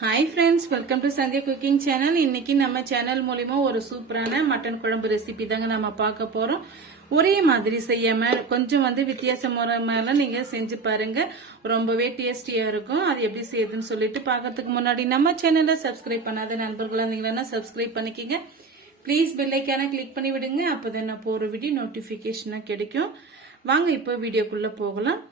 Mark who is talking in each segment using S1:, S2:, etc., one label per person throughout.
S1: Hi friends welcome to Sandhya cooking channel இன்னைக்கு நம்ம channel மூலிமா ஒரு சூப்பரான மட்டன் குழம்பு ரெசிபி தாங்க நம்ம பார்க்க போறோம். ஒரே மாதிரி செய்யாம கொஞ்சம் வந்து வித்தியாச முறை மேல நீங்க செஞ்சு பாருங்க. ரொம்பவே டேஸ்டியா இருக்கும். அது எப்படி செய்யுதுன்னு சொல்லிட்டு பார்க்கறதுக்கு முன்னாடி நம்ம சேனலை சப்ஸ்கிரைப் பண்ணாத நண்பர்களா இருந்தீங்கன்னா சப்ஸ்கிரைப் பண்ணிக்கங்க. ப்ளீஸ் பெல்லைக்கான கிளிக் பண்ணி விடுங்க. அப்போதான் நான் போற வீடியோ நோட்டிபிகேஷனா கிடைக்கும். வாங்க இப்போ வீடியோக்குள்ள போகலாம்.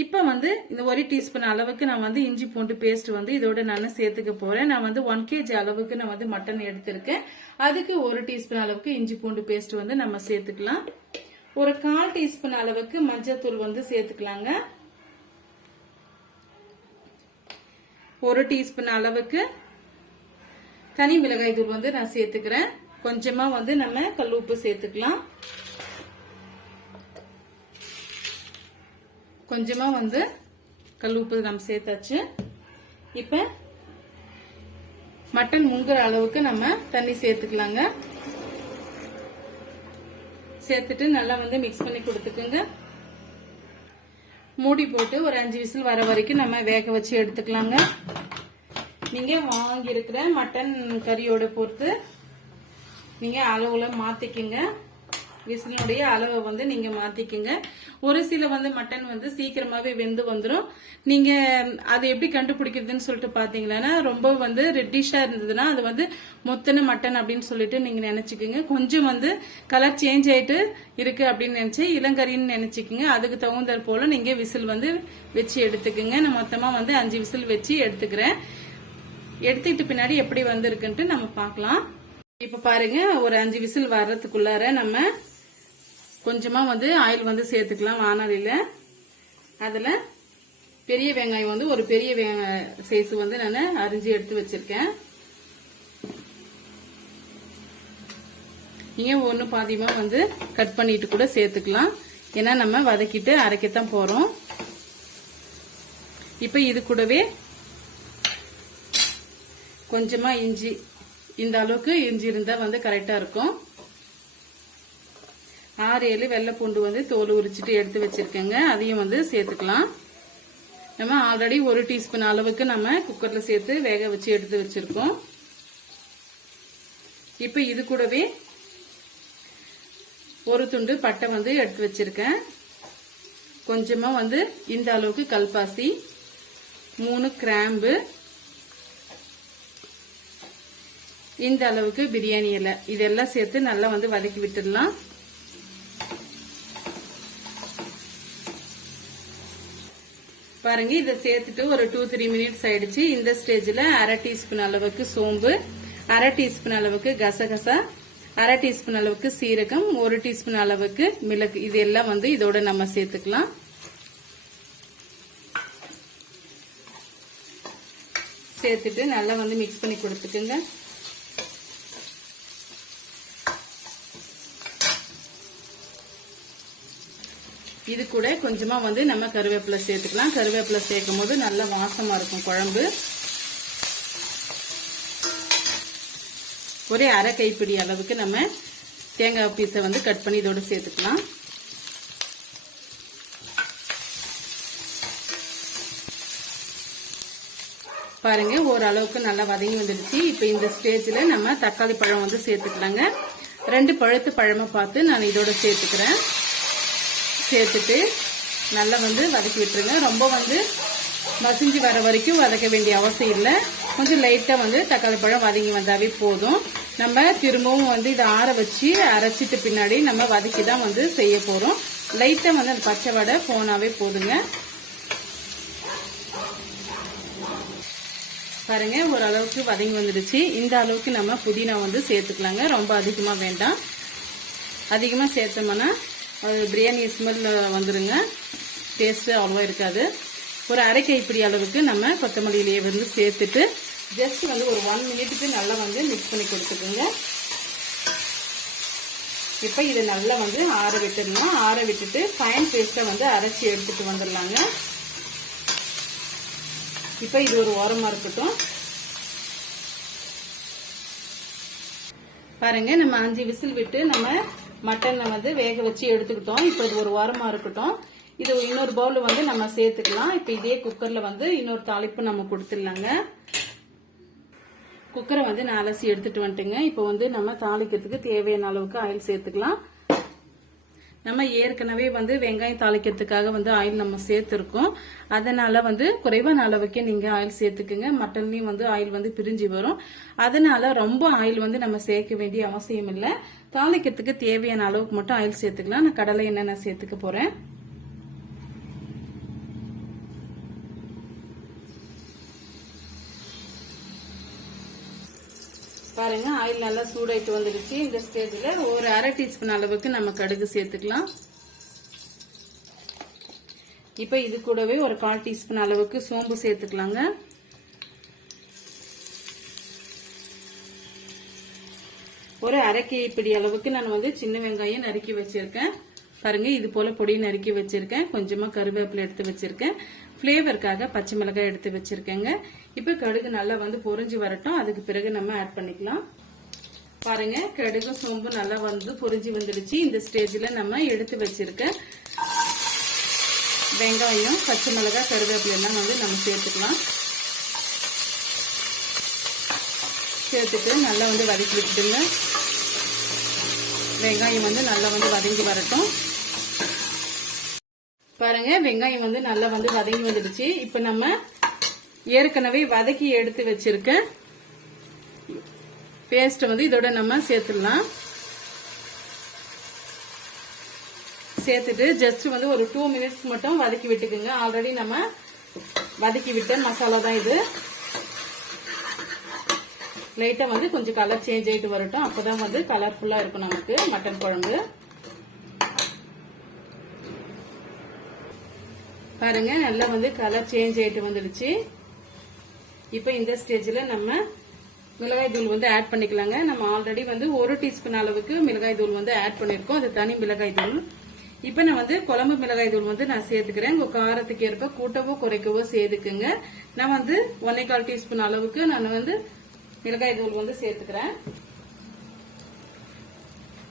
S1: இப்போ வந்து இந்த ஒரு டீஸ்பூன் அளவுக்கு நான் வந்து இஞ்சி பூண்டு பேஸ்ட் வந்து இதோட நான் சேர்த்துக்க போறேன். நான் வந்து ஒன் கேஜி அளவுக்கு நான் வந்து மட்டன் எடுத்திருக்கேன். அதுக்கு ஒரு டீஸ்பூன் அளவுக்கு இஞ்சி பூண்டு பேஸ்ட் வந்து நம்ம சேர்த்துக்கலாம். ஒரு கால் டீஸ்பூன் அளவுக்கு மஞ்சத்தூள் வந்து சேர்த்துக்கலாங்க. ஒரு டீஸ்பூன் அளவுக்கு தனி மிளகாய் தூள் வந்து நான் சேர்த்துக்கிறேன். கொஞ்சமா வந்து நம்ம கல் உப்பு சேர்த்துக்கலாம். கொஞ்சமா வந்து கல் உப்பு நம்ம சேர்த்தாச்சு. இப்ப மட்டன் முங்குற அளவுக்கு நம்ம தண்ணி சேர்த்துக்கலாங்க. சேர்த்துட்டு நல்லா வந்து மிக்ஸ் பண்ணி கொடுத்துக்குங்க. மூடி போட்டு ஒரு அஞ்சு விசில் வர வரைக்கும் நம்ம வேக வச்சு எடுத்துக்கலாங்க. நீங்க வாங்கியிருக்கிற மட்டன் கறியோட பொறுத்து நீங்க அளவுல மாத்திக்கங்க. விசிலினுடைய அளவை வந்து நீங்க மாத்திக்கங்க. ஒரு சில வந்து மட்டன் வந்து சீக்கிரமாவே வெந்து வந்துடும் நீங்க அது எப்படி கண்டுபிடிக்கிறதுன்னு சொல்லிட்டு பாத்தீங்கன்னா ரொம்ப வந்து ரெட்டிஷா இருந்ததுன்னா அது வந்து மொத்தன மட்டன் அப்படின்னு சொல்லிட்டு நீங்க நினைச்சுக்கோங்க. கொஞ்சம் வந்து கலர் சேஞ்ச் ஆயிட்டு இருக்கு அப்படின்னு நினைச்சு இளங்கறின்னு நினைச்சுக்கோங்க. அதுக்கு தகுந்த போல நீங்க விசில் வந்து வச்சு எடுத்துக்கோங்க. நான் மொத்தமா வந்து அஞ்சு விசில் வச்சு எடுத்துக்கிறேன். எடுத்துக்கிட்டு பின்னாடி எப்படி வந்திருக்குன்ட்டு நம்ம பார்க்கலாம். இப்ப பாருங்க ஒரு அஞ்சு விசில் வர்றதுக்குள்ளார நம்ம கொஞ்சமாக வந்து ஆயில் வந்து சேர்த்துக்கலாம் வானொலியில். அதில் பெரிய வெங்காயம் வந்து ஒரு பெரிய வெங்காய சைஸ் வந்து நான் அரிஞ்சு எடுத்து வச்சிருக்கேன். இங்கே ஒன்று பாதியமாக வந்து கட் பண்ணிட்டு கூட சேர்த்துக்கலாம். ஏன்னா நம்ம வதக்கிட்டு அரைக்கத்தான் போகிறோம் இப்போ இது கூடவே கொஞ்சமாக இஞ்சி இந்த அளவுக்கு இஞ்சி இருந்தால் வந்து கரெக்டாக இருக்கும். ஆறு ஏழு வெள்ளை பூண்டு வந்து தோல் உரிச்சிட்டு எடுத்து வச்சிருக்கேங்க. அதையும் வந்து சேர்த்துக்கலாம். நம்ம ஆல்ரெடி ஒரு டீஸ்பூன் அளவுக்கு நம்ம குக்கரில் சேர்த்து வேக வச்சு எடுத்து வச்சிருக்கோம். இப்போ இது கூடவே ஒரு துண்டு பட்டை வந்து எடுத்து வச்சிருக்கேன். கொஞ்சமாக வந்து இந்த அளவுக்கு கல்பாசி மூணு கிராம்பு இந்த அளவுக்கு பிரியாணி இலை. இதெல்லாம் சேர்த்து நல்லா வந்து வதக்கி விட்டுடலாம். பாருங்க இதை சேர்த்துட்டு ஒரு டூ த்ரீ மினிட்ஸ் ஆயிடுச்சு. இந்த ஸ்டேஜில் அரை டீஸ்பூன் அளவுக்கு சோம்பு அரை டீஸ்பூன் அளவுக்கு கசகசா அரை டீஸ்பூன் அளவுக்கு சீரகம் ஒரு டீஸ்பூன் அளவுக்கு மிளகு. இது எல்லாம் வந்து இதோட நம்ம சேர்த்துக்கலாம். சேர்த்துட்டு நல்லா வந்து மிக்ஸ் பண்ணி கொடுத்துக்குங்க. இது கூட கொஞ்சமா வந்து நம்ம கருவேப்பிலை சேர்த்துக்கலாம். கருவேப்பிலை சேர்க்கும் போது நல்ல வாசமா இருக்கும் குழம்பு. ஒரே அரை கைப்பிடி அளவுக்கு நம்ம தேங்காய் பீஸை வந்து கட் பண்ணி இதோட சேர்த்துக்கலாம். பாருங்க ஓரளவுக்கு நல்லா வதங்கி வந்துடுச்சு. இப்போ இந்த ஸ்டேஜில் நம்ம தக்காளி பழம் வந்து சேர்த்துக்கலாங்க. ரெண்டு பழுத்து பழமை பார்த்து நான் இதோட சேர்த்துக்கிறேன். சேர்த்துட்டு நல்லா வந்து வதக்கி விட்டுருங்க. ரொம்ப வந்து மசிஞ்சு வர வரைக்கும் வதக்க வேண்டிய அவசியம் இல்லை. கொஞ்சம் லைட்டாக வந்து தக்காளி பழம் வதங்கி வந்தாவே போதும். நம்ம திரும்பவும் வந்து இதை ஆற வச்சு அரைச்சிட்டு பின்னாடி நம்ம வதக்கி தான் வந்து செய்ய போகிறோம் லைட்டாக வந்து அந்த பச்சை வடை போனாவே போதுங்க. பாருங்க ஓரளவுக்கு வதங்கி வந்துடுச்சு. இந்த அளவுக்கு நம்ம புதினா வந்து சேர்த்துக்கலாங்க. ரொம்ப அதிகமாக வேண்டாம். அதிகமாக சேர்த்தோம்னா பிரியாணி ஸ்மெல் வந்துடுங்க டேஸ்ட்டு அவ்வளோவா இருக்காது. ஒரு அரை கைப்பிடி அளவுக்கு நம்ம கொத்தமல்லியிலேயே வந்து சேர்த்துட்டு ஜஸ்ட் வந்து ஒரு ஒன் மினிட்டுக்கு நல்லா வந்து மிக்ஸ் பண்ணி கொடுத்துக்கோங்க. இப்போ இதை நல்லா வந்து ஆற விட்டுடணும். ஆற விட்டுட்டு ஃபைன் பேஸ்ட்டை வந்து அரைச்சி எடுத்துட்டு வந்துடலாங்க. இப்போ இது ஒரு ஓரமாக இருக்கட்டும். பாருங்க நம்ம அஞ்சு விசில் விட்டு நம்ம மட்டனை வந்து வேக வச்சு எடுத்துக்கிட்டோம். இப்போ இது ஒரு வாரமா இருக்கட்டும். இது இன்னொரு பவுல் வந்து நம்ம சேர்த்துக்கலாம். இப்போ இதே குக்கர்ல வந்து இன்னொரு தாளிப்பு நம்ம கொடுத்துடலாங்க. குக்கரை வந்து நான் அலசி எடுத்துட்டு வந்துட்டுங்க. இப்போ வந்து நம்ம தாளிக்கிறதுக்கு தேவையான அளவுக்கு ஆயில் சேர்த்துக்கலாம். நம்ம ஏற்கனவே வந்து வெங்காயம் தாளிக்கிறதுக்காக வந்து ஆயில் நம்ம சேர்த்துருக்கோம். அதனால வந்து குறைவான அளவுக்கே நீங்க ஆயில் சேர்த்துக்குங்க. மட்டன்லயும் வந்து ஆயில் வந்து பிரிஞ்சு வரும். அதனால ரொம்ப ஆயில் வந்து நம்ம சேர்க்க வேண்டிய அவசியம் இல்லை தாளிக்கிறதுக்கு தேவையான அளவுக்கு மட்டும் ஆயில் சேர்த்துக்கலாம். நான் கடலை எண்ணெய் நான் சேர்த்துக்க போறேன். பாருங்க ஆயில் நல்லா சூடாயிட்டு வந்துடுச்சு இந்த ஸ்டேஜில் ஒரு அரை டீஸ்பூன் அளவுக்கு நம்ம கடுகு சேர்த்துக்கலாம். இப்போ இது கூடவே ஒரு கால் டீஸ்பூன் அளவுக்கு சோம்பு சேர்த்துக்கலாங்க. ஒரு அரைக்கை பிடி அளவுக்கு நான் வந்து சின்ன வெங்காயம் நறுக்கி வச்சிருக்கேன். பாருங்க இது போல பொடி நறுக்கி வச்சிருக்கேன். கொஞ்சமா கருவேப்பிலை எடுத்து வச்சிருக்கேன். ஃப்ளேவருக்காக பச்சை மிளகாய் எடுத்து வச்சிருக்கேங்க. இப்போ கடுகு நல்லா வந்து பொரிஞ்சு வரட்டும். அதுக்கு பிறகு நம்ம ஆட் பண்ணிக்கலாம். பாருங்க கடுகு சோம்பு நல்லா வந்து பொரிஞ்சு வந்துடுச்சு. இந்த ஸ்டேஜில் நம்ம எடுத்து வச்சிருக்க வெங்காயம் பச்சை மிளகாய் கருவேப்பிலாம் வந்து நம்ம சேர்த்துக்கலாம். சேர்த்துட்டு நல்லா வந்து வதக்கி விட்டுடுங்க வெங்காயம் வந்து நல்லா வந்து வதங்கி வரட்டும். பாருங்க வெங்காயம் வந்து நல்லா வந்து வதங்கி வந்துடுச்சு. இப்ப நம்ம ஏற்கனவே வதக்கி எடுத்து வச்சிருக்க பேஸ்ட் வந்து இதோட நம்ம சேர்த்துடலாம். சேர்த்துட்டு ஜஸ்ட் வந்து ஒரு டூ மினிட்ஸ் மட்டும் வதக்கி விட்டுக்குங்க. ஆல்ரெடி நம்ம வதக்கி விட்ட மசாலா தான் இது. லைட்டா வந்து கொஞ்சம் கலர் சேஞ்ச் ஆயிட்டு வரட்டும். அப்பதான் வந்து கலர்ஃபுல்லா இருக்கும் நமக்கு மட்டன் குழம்பு. பாருங்க நல்லா வந்து கலர் சேஞ்ச் ஆயிட்டு வந்துடுச்சு. இப்போ இந்த ஸ்டேஜ்ல நம்ம மிளகாய் தூள் வந்து ஆட் பண்ணிக்கலாங்க. நம்ம ஆல்ரெடி வந்து ஒரு டீஸ்பூன் அளவுக்கு மிளகாய் தூள் வந்து ஆட் பண்ணிருக்கோம். அது தனி மிளகாய் தூள். இப்போ நான் வந்து குழம்பு மிளகாய் தூள் வந்து நான் சேர்த்துக்கிறேன். உங்க காரத்துக்கு ஏற்ப கூட்டவோ குறைக்கவோ சேர்த்துக்குங்க. நான் வந்து ஒன்னே கால் டீஸ்பூன் அளவுக்கு நான் வந்து மிளகாய் தூள் வந்து சேர்த்துக்கிறேன்.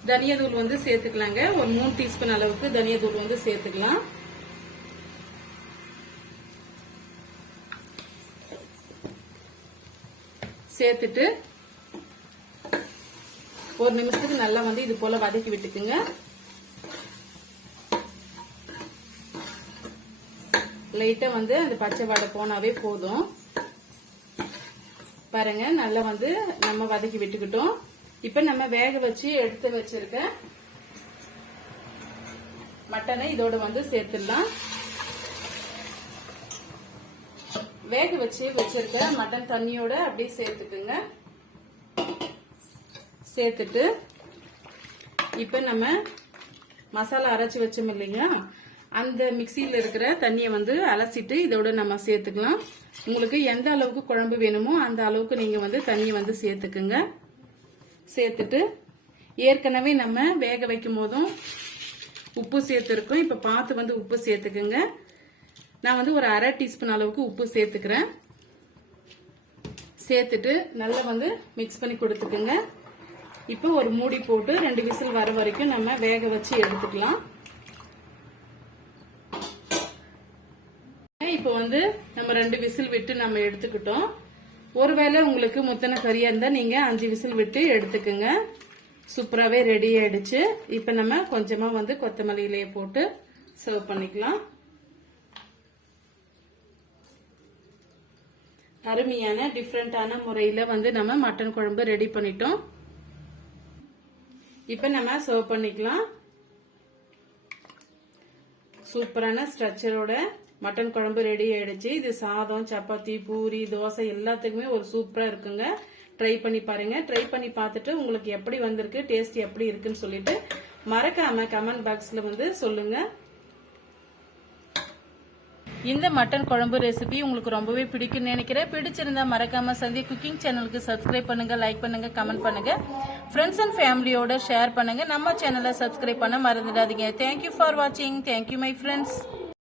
S1: தனியா தூள் வந்து சேர்த்துக்கலாங்க. ஒரு மூணு டீஸ்பூன் அளவுக்கு தனியா தூள் வந்து சேர்த்துக்கலாம். சேர்த்துட்டு ஒரு நிமிஷத்துக்கு நல்லா வந்து இது போல வதக்கி விட்டுக்குங்க. லைட்டா வந்து அந்த பச்சை வடை போனாவே போதும். பாருங்க நல்லா வந்து நம்ம வதக்கி விட்டுக்கிட்டோம். இப்ப நம்ம வேக வச்சு எடுத்து வச்சிருக்க மட்டனை இதோட வந்து சேர்த்துடலாம். வேக வச்சு வச்சிருக்க மட்டன் தண்ணியோட அப்படியே சேர்த்துக்குங்க. சேர்த்துட்டு இப்ப நம்ம மசாலா அரைச்சு வச்சோம் இல்லைங்களா? அந்த மிக்சியில் இருக்கிற தண்ணியை வந்து அலசிட்டு இதோட நம்ம சேர்த்துக்கலாம். உங்களுக்கு எந்த அளவுக்கு குழம்பு வேணுமோ அந்த அளவுக்கு நீங்கள் வந்து தண்ணியை வந்து சேர்த்துக்குங்க. சேர்த்துட்டு ஏற்கனவே நம்ம வேக வைக்கும் போதும் உப்பு சேர்த்துருக்கோம். இப்போ பார்த்து வந்து உப்பு சேர்த்துக்குங்க. நான் வந்து ஒரு அரை டீஸ்பூன் அளவுக்கு உப்பு சேர்த்துக்கிறேன். சேர்த்துட்டு நல்லா வந்து மிக்ஸ் பண்ணி கொடுத்துக்குங்க. இப்போ ஒரு மூடி போட்டு ரெண்டு விசில் வர வரைக்கும் நம்ம வேக வச்சு எடுத்துக்கலாம். இப்போ வந்து நம்ம ரெண்டு விசில் விட்டு நம்ம எடுத்துக்கிட்டோம். ஒருவேளை உங்களுக்கு முத்தனை கறியா இருந்தா நீங்க அஞ்சு விசில் விட்டு எடுத்துக்கோங்க. சூப்பராகவே ரெடி ஆயிடுச்சு. இப்போ நம்ம கொஞ்சமா வந்து கொத்தமல்லியிலேயே போட்டு சர்வ் பண்ணிக்கலாம். அருமையான டிஃப்ரெண்டான முறையில வந்து நம்ம மட்டன் குழம்பு ரெடி பண்ணிட்டோம். இப்ப நம்ம சர்வ் பண்ணிக்கலாம். சூப்பரான ஸ்ட்ரக்சரோட மட்டன் குழம்பு ரெடி ஆயிடுச்சு. இது சாதம் சப்பாத்தி பூரி தோசை எல்லாத்துக்குமே ஒரு சூப்பரா இருக்குங்க. ட்ரை பண்ணி பாருங்க. ட்ரை பண்ணி பார்த்துட்டு உங்களுக்கு எப்படி வந்திருக்கு டேஸ்ட் எப்படி இருக்குன்னு சொல்லிட்டு மறக்காம கமெண்ட் பாக்ஸ்ல வந்து சொல்லுங்க. இந்த மட்டன் குழம்பு ரெசிபி உங்களுக்கு ரொம்பவே பிடிக்கும்னு நினைக்கிறேன். பிடிச்சிருந்தா மறக்காம சந்தி குக்கிங் சேனலுக்கு சப்ஸ்கிரைப் பண்ணுங்க லைக் பண்ணுங்க கமெண்ட் பண்ணுங்க. ஃப்ரெண்ட்ஸ் அண்ட் ஃபேமிலியோட ஷேர் பண்ணுங்க. நம்ம சேனலை சப்ஸ்கிரைப் பண்ண மறந்துடாதீங்க. தேங்க்யூ ஃபார் வாட்சிங் தேங்க்யூ மை ஃப்ரெண்ட்ஸ்